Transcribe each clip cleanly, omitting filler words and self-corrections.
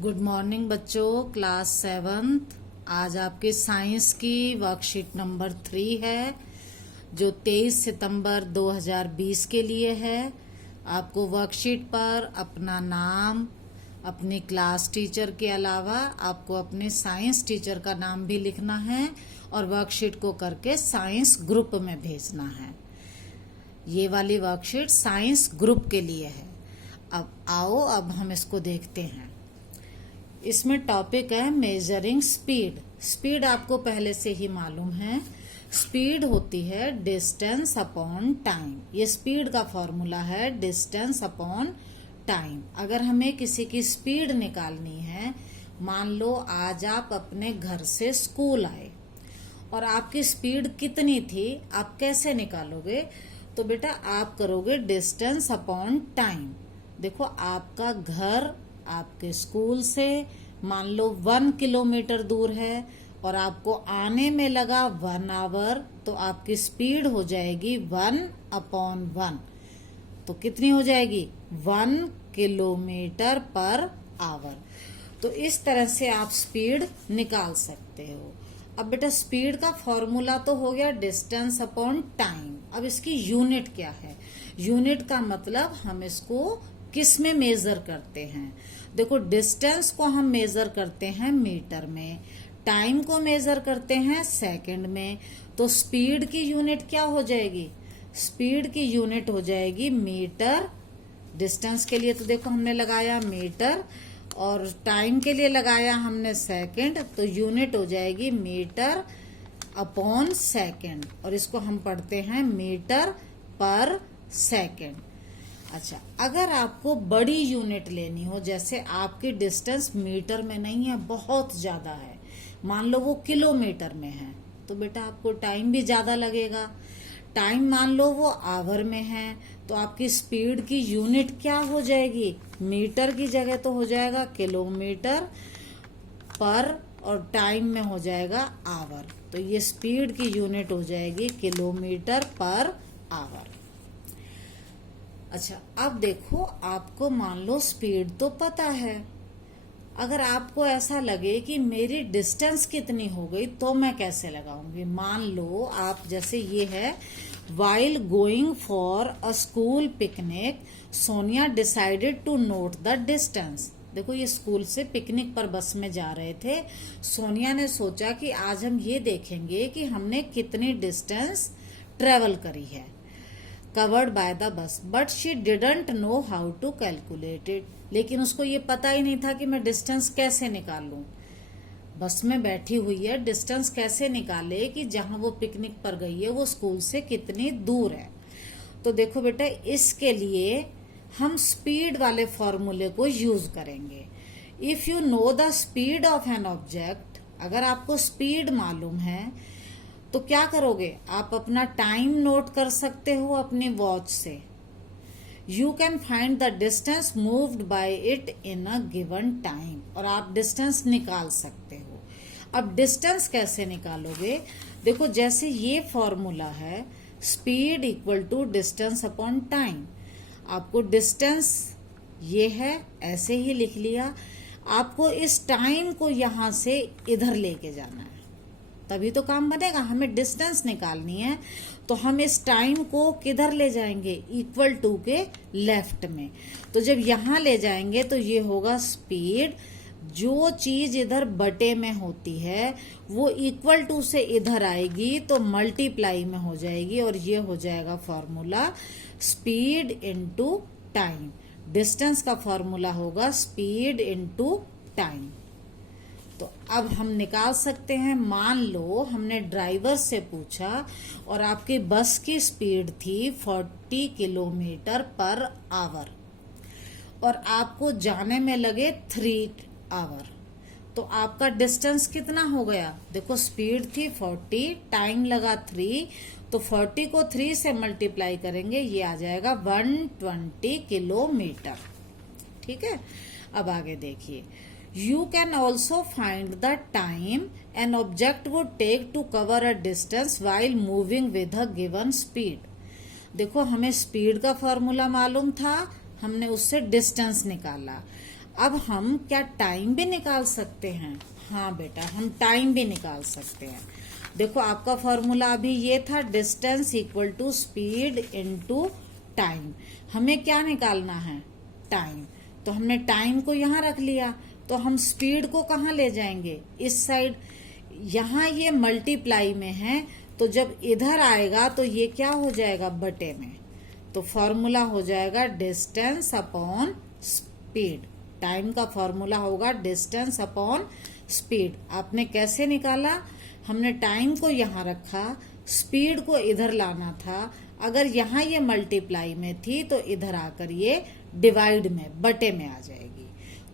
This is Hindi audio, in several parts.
गुड मॉर्निंग बच्चों, क्लास 7th। आज आपके साइंस की वर्कशीट नंबर 3 है जो 23 सितंबर 2020 के लिए है। आपको वर्कशीट पर अपना नाम, अपनी क्लास टीचर के अलावा आपको अपने साइंस टीचर का नाम भी लिखना है और वर्कशीट को करके साइंस ग्रुप में भेजना है। ये वाली वर्कशीट साइंस ग्रुप के लिए है। अब हम इसको देखते हैं। इसमें टॉपिक है मेजरिंग स्पीड। स्पीड आपको पहले से ही मालूम है। स्पीड होती है डिस्टेंस अपॉन टाइम। ये स्पीड का फॉर्मूला है डिस्टेंस अपॉन टाइम। अगर हमें किसी की स्पीड निकालनी है, मान लो आज आप अपने घर से स्कूल आए और आपकी स्पीड कितनी थी, आप कैसे निकालोगे? तो बेटा आप करोगे डिस्टेंस अपॉन टाइम। देखो आपका घर आपके स्कूल से मान लो 1 किलोमीटर दूर है और आपको आने में लगा 1 आवर, तो आपकी स्पीड हो जाएगी 1/1। तो कितनी हो जाएगी? 1 किलोमीटर पर आवर। तो इस तरह से आप स्पीड निकाल सकते हो। अब बेटा स्पीड का फॉर्मूला तो हो गया डिस्टेंस अपॉन टाइम। अब इसकी यूनिट क्या है? यूनिट का मतलब हम इसको किस में मेजर करते हैं? देखो डिस्टेंस को हम मेजर करते हैं मीटर में, टाइम को मेजर करते हैं सेकंड में। तो स्पीड की यूनिट क्या हो जाएगी? स्पीड की यूनिट हो जाएगी मीटर। डिस्टेंस के लिए तो देखो हमने लगाया मीटर और टाइम के लिए लगाया हमने सेकंड, तो यूनिट हो जाएगी मीटर अपॉन सेकंड। और इसको हम पढ़ते हैं मीटर पर सेकंड। अच्छा, अगर आपको बड़ी यूनिट लेनी हो, जैसे आपकी डिस्टेंस मीटर में नहीं है, बहुत ज्यादा है, मान लो वो किलोमीटर में है, तो बेटा आपको टाइम भी ज्यादा लगेगा। टाइम मान लो वो आवर में है, तो आपकी स्पीड की यूनिट क्या हो जाएगी? मीटर की जगह तो हो जाएगा किलोमीटर पर और टाइम में हो जाएगा आवर। तो ये स्पीड की यूनिट हो जाएगी किलोमीटर पर आवर। अच्छा, अब देखो आपको मान लो स्पीड तो पता है। अगर आपको ऐसा लगे कि मेरी डिस्टेंस कितनी हो गई, तो मैं कैसे लगाऊंगी? मान लो आप जैसे ये है, while going for a school picnic Sonia decided to note the distance. देखो ये स्कूल से पिकनिक पर बस में जा रहे थे। सोनिया ने सोचा कि आज हम ये देखेंगे कि हमने कितनी डिस्टेंस ट्रेवल करी है covered by the bus, but she didn't know how to calculate it. लेकिन उसको ये पता ही नहीं था कि मैं डिस्टेंस कैसे निकालूं। बस में बैठी हुई है, डिस्टेंस कैसे निकाले कि जहां वो पिकनिक पर गई है वो स्कूल से कितनी दूर है? तो देखो बेटा इसके लिए हम स्पीड वाले फॉर्मूले को यूज करेंगे। If you know the speed of an object, अगर आपको स्पीड मालूम है तो क्या करोगे? आप अपना टाइम नोट कर सकते हो अपनी वॉच से। You can find the distance moved by it in a given time, और आप डिस्टेंस निकाल सकते हो। अब डिस्टेंस कैसे निकालोगे? देखो जैसे ये फॉर्मूला है, speed equal to distance upon time. आपको डिस्टेंस ये है, ऐसे ही लिख लिया। आपको इस टाइम को यहां से इधर लेके जाना है, तभी तो काम बनेगा। हमें डिस्टेंस निकालनी है, तो हम इस टाइम को किधर ले जाएंगे? इक्वल टू के लेफ्ट में। तो जब यहां ले जाएंगे तो ये होगा स्पीड। जो चीज इधर बटे में होती है वो इक्वल टू से इधर आएगी तो मल्टीप्लाई में हो जाएगी, और ये हो जाएगा formula speed into time. Distance का फॉर्मूला होगा स्पीड इनटू टाइम। तो अब हम निकाल सकते हैं। मान लो हमने ड्राइवर से पूछा और आपकी बस की स्पीड थी 40 किलोमीटर पर आवर और आपको जाने में लगे 3 आवर, तो आपका डिस्टेंस कितना हो गया? देखो स्पीड थी 40, टाइम लगा 3, तो 40 को 3 से मल्टीप्लाई करेंगे, ये आ जाएगा 120 किलोमीटर। ठीक है, अब आगे देखिए। You can also find the time an object would take to cover a distance while moving with a given speed. देखो हमें स्पीड का फॉर्मूला मालूम था, हमने उससे डिस्टेंस निकाला। अब हम क्या टाइम भी निकाल सकते हैं? हाँ बेटा, हम टाइम भी निकाल सकते हैं। देखो आपका फॉर्मूला अभी ये था, distance equal to speed into time. हमें क्या निकालना है? टाइम। तो हमने टाइम को यहाँ रख लिया, तो हम स्पीड को कहाँ ले जाएंगे? इस साइड। यहाँ ये मल्टीप्लाई में है, तो जब इधर आएगा तो ये क्या हो जाएगा? बटे में। तो फॉर्मूला हो जाएगा डिस्टेंस अपॉन स्पीड। टाइम का फॉर्मूला होगा डिस्टेंस अपॉन स्पीड। आपने कैसे निकाला? हमने टाइम को यहाँ रखा, स्पीड को इधर लाना था। अगर यहाँ ये मल्टीप्लाई में थी तो इधर आकर ये डिवाइड में, बटे में आ जाएगी।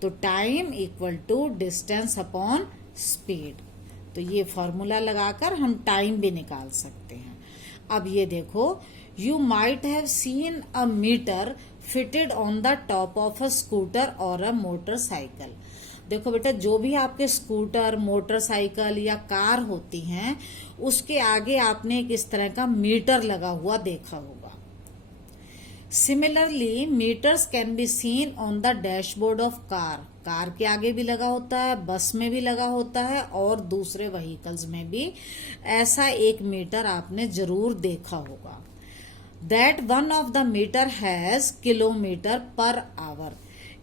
तो time equal to distance upon speed. तो ये फॉर्मूला लगाकर हम टाइम भी निकाल सकते हैं। अब ये देखो, you might have seen a meter fitted on the top of a scooter और अ मोटरसाइकिल। देखो बेटा, जो भी आपके स्कूटर, मोटरसाइकिल या कार होती हैं, उसके आगे आपने एक इस तरह का मीटर लगा हुआ देखा होगा। Similarly meters can be seen on the dashboard of car. Car के आगे भी लगा होता है, बस में भी लगा होता है, और दूसरे व्हीकल्स में भी ऐसा एक मीटर आपने जरूर देखा होगा। That one of the meter has kilometer per hour.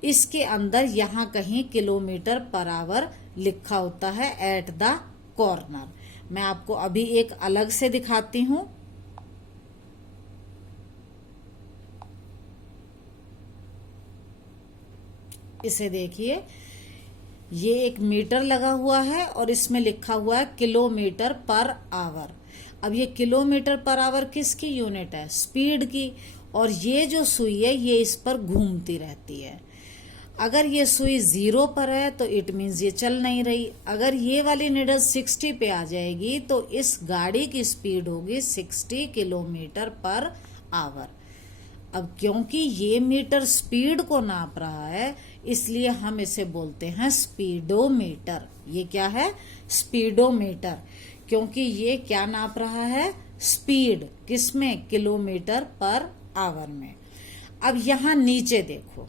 इसके अंदर यहाँ कहीं किलोमीटर पर आवर लिखा होता है एट द कॉर्नर। मैं आपको अभी एक अलग से दिखाती हूँ। इसे देखिए, ये एक मीटर लगा हुआ है और इसमें लिखा हुआ है किलोमीटर पर आवर। अब ये किलोमीटर पर आवर किसकी यूनिट है? स्पीड की। और ये जो सुई है ये इस पर घूमती रहती है। अगर ये सुई 0 पर है तो इट मीन्स ये चल नहीं रही। अगर ये वाली नीडल 60 पे आ जाएगी तो इस गाड़ी की स्पीड होगी 60 किलोमीटर पर आवर। अब क्योंकि ये मीटर स्पीड को नाप रहा है, इसलिए हम इसे बोलते हैं स्पीडोमीटर। ये क्या है? स्पीडोमीटर। क्योंकि ये क्या नाप रहा है? स्पीड। किसमें? किलोमीटर पर आवर में। अब यहां नीचे देखो,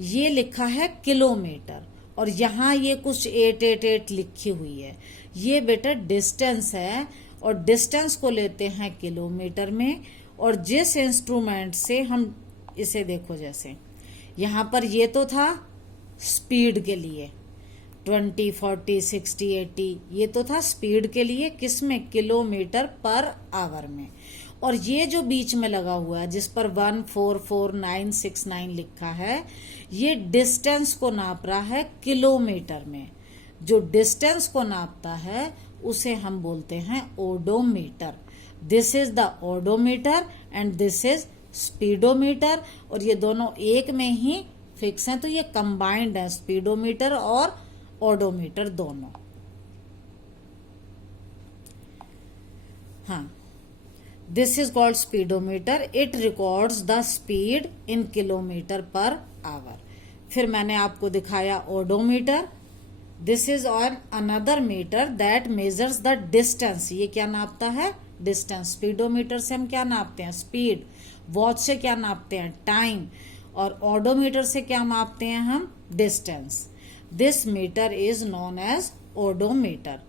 ये लिखा है किलोमीटर और यहाँ ये कुछ 888 लिखी हुई है। ये बेटा डिस्टेंस है और डिस्टेंस को लेते हैं किलोमीटर में। और जिस इंस्ट्रूमेंट से हम इसे देखो, जैसे यहाँ पर ये तो था स्पीड के लिए 20, 40, 60, 80, ये तो था स्पीड के लिए। किसमें? किलोमीटर पर आवर में। और ये जो बीच में लगा हुआ है जिस पर 144969 लिखा है, ये डिस्टेंस को नाप रहा है किलोमीटर में। जो डिस्टेंस को नापता है उसे हम बोलते हैं odometer. This is the odometer and this is speedometer. और ये दोनों एक में ही फिक्स हैं, तो ये कंबाइंड है, स्पीडोमीटर और ओडोमीटर दोनों। हाँ, this is called speedometer. It records the speed in kilometer per hour. फिर मैंने आपको दिखाया odometer. This is on another meter that measures the distance. ये क्या नापता है? डिस्टेंस। स्पीडोमीटर से हम क्या नापते हैं? स्पीड। वॉच से क्या नापते हैं? टाइम। और ओडोमीटर से क्या मापते हैं हम? Distance. This meter is known as odometer.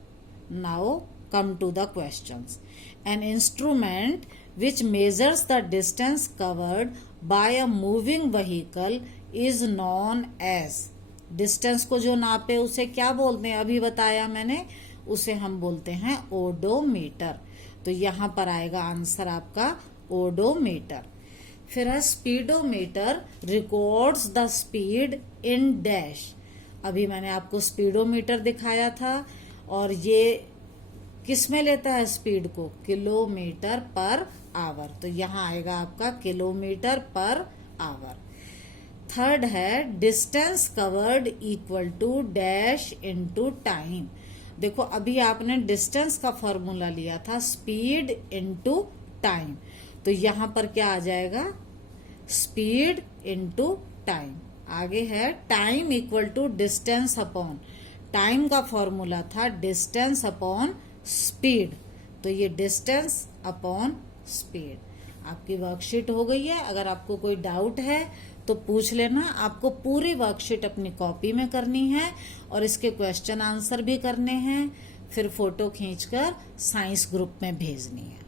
Now come to the questions. An instrument which measures the distance covered by a moving vehicle is known as। Distance को जो नापे उसे क्या बोलते हैं? अभी बताया मैंने, उसे हम बोलते हैं ओडोमीटर। तो यहां पर आएगा आंसर आपका ओडोमीटर। फिर है speedometer records the speed in dash. अभी मैंने आपको स्पीडोमीटर दिखाया था और ये किस में लेता है स्पीड को? Kilometre per our. तो यहाँ आएगा आपका किलोमीटर पर आवर। थर्ड है distance covered equal to dash into time. देखो अभी आपने डिस्टेंस का फॉर्मूला लिया था स्पीड इनटू टाइम, तो यहाँ पर क्या आ जाएगा? Speed into time. आगे है time equal to distance upon. Time का फॉर्मूला था डिस्टेंस अपॉन स्पीड, तो ये डिस्टेंस अपॉन स्पीड। आपकी वर्कशीट हो गई है। अगर आपको कोई डाउट है तो पूछ लेना। आपको पूरी वर्कशीट अपनी कॉपी में करनी है और इसके क्वेश्चन आंसर भी करने हैं, फिर फोटो खींचकर साइंस ग्रुप में भेजनी है।